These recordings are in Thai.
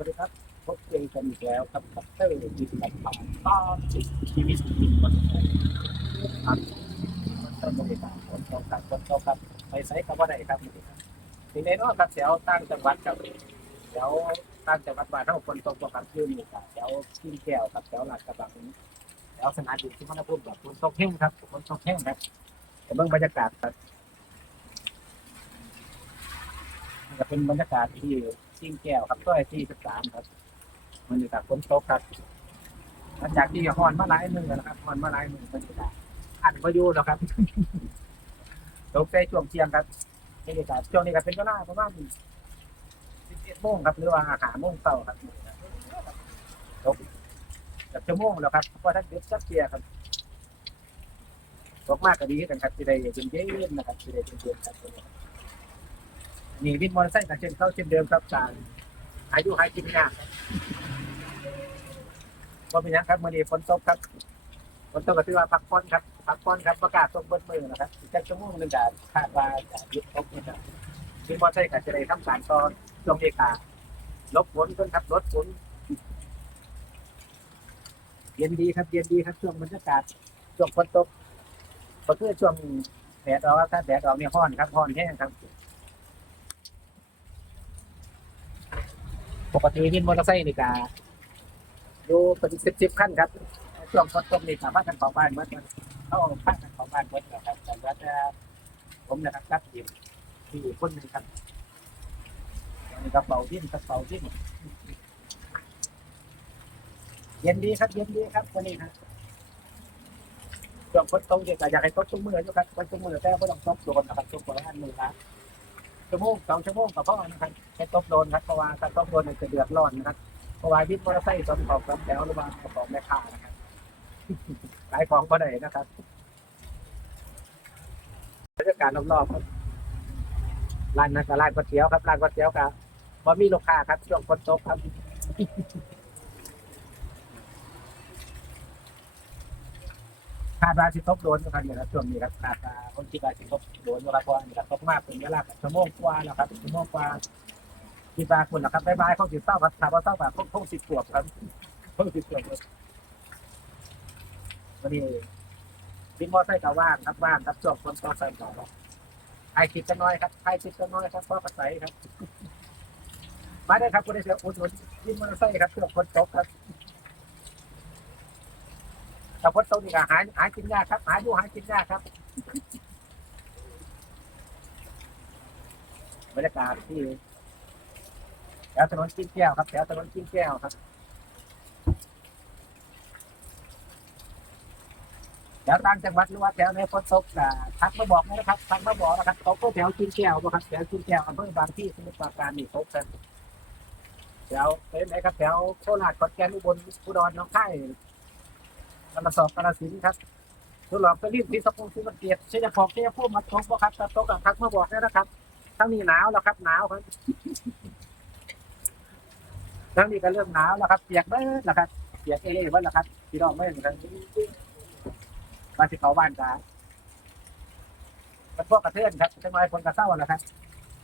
วัสดีครับพบเจอกันอีกแล้วครับกับเตอร์จิตกับผ่านตอนจิตชีวิตจิตคนนี้ครับต้นบริการฝนตกครับฝนตกครับไปใช้คำว่าใดครับทีนี้เนาะครับแถวตั้งจังหวัดครับแถวตั้งจังหวัดบ้านเท่าฝนตกบ่ครับคือนี่ครับแถวกินแก้วครับแถวหลาดกระบังแถวสนามบินที่มันพูดแบบฝนตกแห้งครับฝนตกแห้งครับแต่เบื้องบรรยากาศครับจะเป็นบรรยากาศที่ กินแก้วครับต้อยที่สิบสามครับมันอยู่กับฝนตกครับหลังจากที่ฮอนมาหลายมือแล้วครับฮอนมาหลายมือมันอยู่กับอันมาอยู่แล้วครับตกใจช่วงเที่ยงครับนี่ครับช่วงนี้ก็เป็นเวลาประมาณสิบเอ็ดโมงครับหรือว่าหาโมงเช้าครับตกกับชั่วโมงแล้วครับเพราะท่านเด็กสักเทียครับตกมากก็ดีกันครับจะได้เย็นๆนะครับจะได้เย็นๆครับ หนีวินมอเตอร์ไซค์กับเช่นเขาเช่นเดิมครับการอายุหายกินยากก็เป็นอยังครับมื่อนี้ฝนตกครับฝนตกก็ถือว่าพักผ่อนครับพักผ่อนครับประกาศตกเบิดมือนะครับจักชั่วโมงหนึงจะคาดว่าจะหยุดตกนะครับวินมอเตอร์ไซค์ก็จะได้ทำการตอนช่วงเอกาลบฝนกันครับลดฝนเย็นดีครับ เย็นดีครับช่วงบรรยากาศช่วงฝนตกก็คือช่วงแดดออกครับถ้าแดดออกเนี่ยร้อนครับร้อนแห้งครับ ปกติวินมอเตอร์ไซค์นี่กาอยู่เป็นสิบสิบขั้นครับช่วงฝนตกนี่สามารถกันของบ้านเมื่อมันเข้าพากันของบ้านเมื่อนะครับแต่ว่าจะผมนะครับรับทีมที่คนหนึ่งครับนี่กระเป๋าดิ้นกระเป๋าดิ้นเย็นดีครับ เย็นดีครับวันนี้ครับช่วงฝนตกเนี่ยก็อยากให้ตกชุ่มมืออยู่ครับตกชุ่มมือแต่ไม่ต้องตกโดนนะครับตกคนละอันมือครับ ชั่วโมงสองชั่วโมงกับพ่อนะครับแค่ตบโดนครับเพราะว่าการตบโดนเนี่ยจะเดือดร้อนนะครับเพราะว่าวินมอเตอร์ไซค์สมของกับแถวหรือว่าของแม่ค้านะครับขายของก็ได้นะครับบรรยากาศรอบๆครับร้านนั้นก็ร้านก๋วยเตี๋ยวครับร้านก๋วยเตี๋ยวครับบ่มีลูกค้าครับช่วงฝนตกครับ คาดว่าสิตกโดนอยู่ครับเนี่ยครับช่วงนี้ครับคาดว่าคนคิดว่าสิตกโดนอยู่ครับเพราะว่านี่ครับตกมากเป็นเวลาชั่วโมงกว่าแล้วครับชั่วโมงกว่าคิดว่าคุณนะครับบ๊ายบายเขาสิเศร้าครับถามว่าเศร้าแบบเขาสิบขวบครับเขาสิบขวบเลยวันนี้วินมอไซค์ก็ว่างครับว่างครับช่วงคนต่อไปต่อไอคลิปกันน้อยครับไอคลิปกันน้อยครับเพราะภาษาครับมาได้ครับคุณได้เสียอุดหนุนวินมอไซค์ครับช่วงคนตกครับ แต่คนตกนี่ก็หาหากินยากครับ หาอยู่หากินยากครับบรรยากาศที่แถวถนนกินแก้วครับแถวถนนกินแก้วครับแถวต่างจังหวัดหรือว่าแถวในฝนตกทักมาบอกนะครับทักมาบอกนะครับตกก็แถวกินแก้วบ่ครับแถวกินแก้วอำเภอบางที่สมุทรปราการนี่ตกกันแถวเป็นไหนครับแถวโคราชขอนแก่นอุบลอุดรหน้องคาย กระสอบกระสินครับทุหลอกไปรีบที่สกุลสุวรรณเกียรติเชียงของเชียงพูดมาตกบ่ครับตกกับทักมาบอกนะครับ ทั้งนี้หนาวแล้วครับหนาวครับทั้งนี้ก็เริ่มหนาวแล้วครับเปียกเบ้อแล้วครับเปียกเอเล่เบ้อแล้วครับพี่น้องไม่เหมือนกันมาที่เขาบ้านกันเป็นพวกกระเทือนครับจะมาคนกระเซ้าแล้วครับ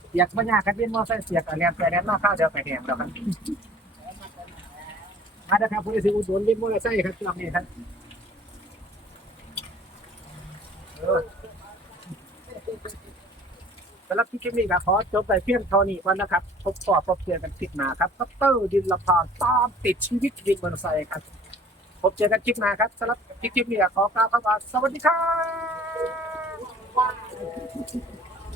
เปียกไม่ยากครับเล่นมอไซค์เปียกเรียนแต่เรียนนอกข้าวเดียวไปแหงแล้วครับ มาเด้อครับผู้ที่อุดหนุนเล่นมอเตอร์ไซค์ครับช่วงนี้ครับเออสำหรับที่คลิปนี้ก็ขอจบไปเพียงเท่านี้ก่อนนะครับพบปอพบเจอกันคลิปหน้าครับคัปเตอร์ดินละพาตามติดชีวิตวินมอเตอร์ไซค์ครับพบเจอกันคลิปหน้าครับสำหรับคลิปนี้ขอกล่าวคำว่าสวัสดีครับ